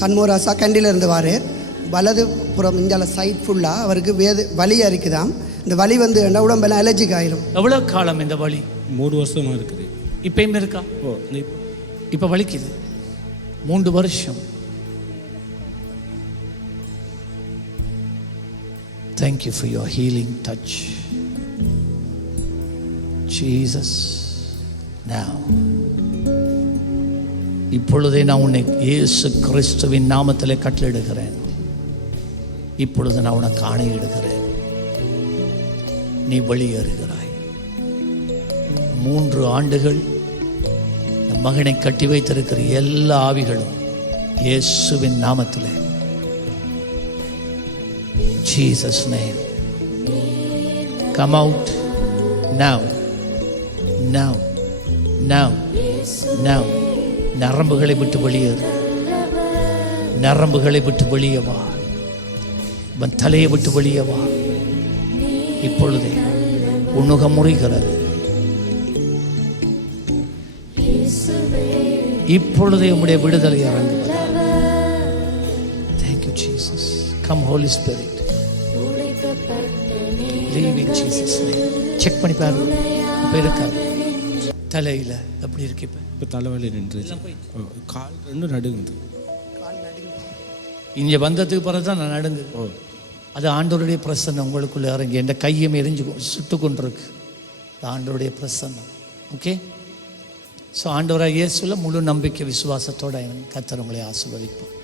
சண்முகராசா கண்டியில் இருந்து வாரார் வலது புறம் இந்தியாவில் சைட் ஃபுல்லாக அவருக்கு வேது வலி இருக்குதாம் இந்த வலி வந்து என்ன உடம்பெல்லாம் அலர்ஜிக் ஆயிரும். எவ்வளோ காலம் இந்த வலி? மூணு வருஷமா இருக்குது. இப்பயும் இருக்கா? ஓ இந்த இப்போ இப்போ வலிக்குது. மூன்று வருஷம். Thank you for your healing touch Jesus now. இப்பொழுதே நான் உன்னை இயேசு கிறிஸ்துவின் நாமத்திலே கட்டளிடுகிறேன் இப்பொழுது நான் உனக்கு ஆணையிடுகிறேன். நீ வெளியேறுகிறாய். மூன்று ஆண்டுகள் மகனை கட்டி வைத்திருக்கிற எல்லா ஆவிகளும் இயேசுவின் நாமத்திலே. Jesus name come out now now now now நரம்புகளை விட்டு வெளியேறு. நரம்புகளை விட்டு வெளியே வா. இவன் தலையை விட்டு வெளியே வா. இப்பொழுதே முறைகிறது முறிகிறது. இப்பொழுதே உம்முடைய விடுதலை இறங்குவது. Thank you Jesus come holy spirit leaving Jesus check பண்ணி பாருங்க. இப்போ இருக்காது. தலையில் எப்படி இருக்கு இப்போ. இப்போ தலைவலி நின்றுச்சு. ஓ, கால் ரெண்டும் நடுங்குது. இங்கே வந்ததுக்கு பிறகு தான் நான் நடுங்கு ஓ. அது ஆண்டவருடைய பிரசன்னம். உங்களுக்குள்ள இறங்கி என் கையும் எரிஞ்சு கொ- சுட்டு கொண்டிருக்கு. அது ஆண்டவருடைய பிரசன்னம். ஓகே? ஸோ ஆண்டவராக இயேசுல முழு நம்பிக்கை விசுவாசத்தோட கத்தர் உங்களை ஆசீர்வதிப்போம்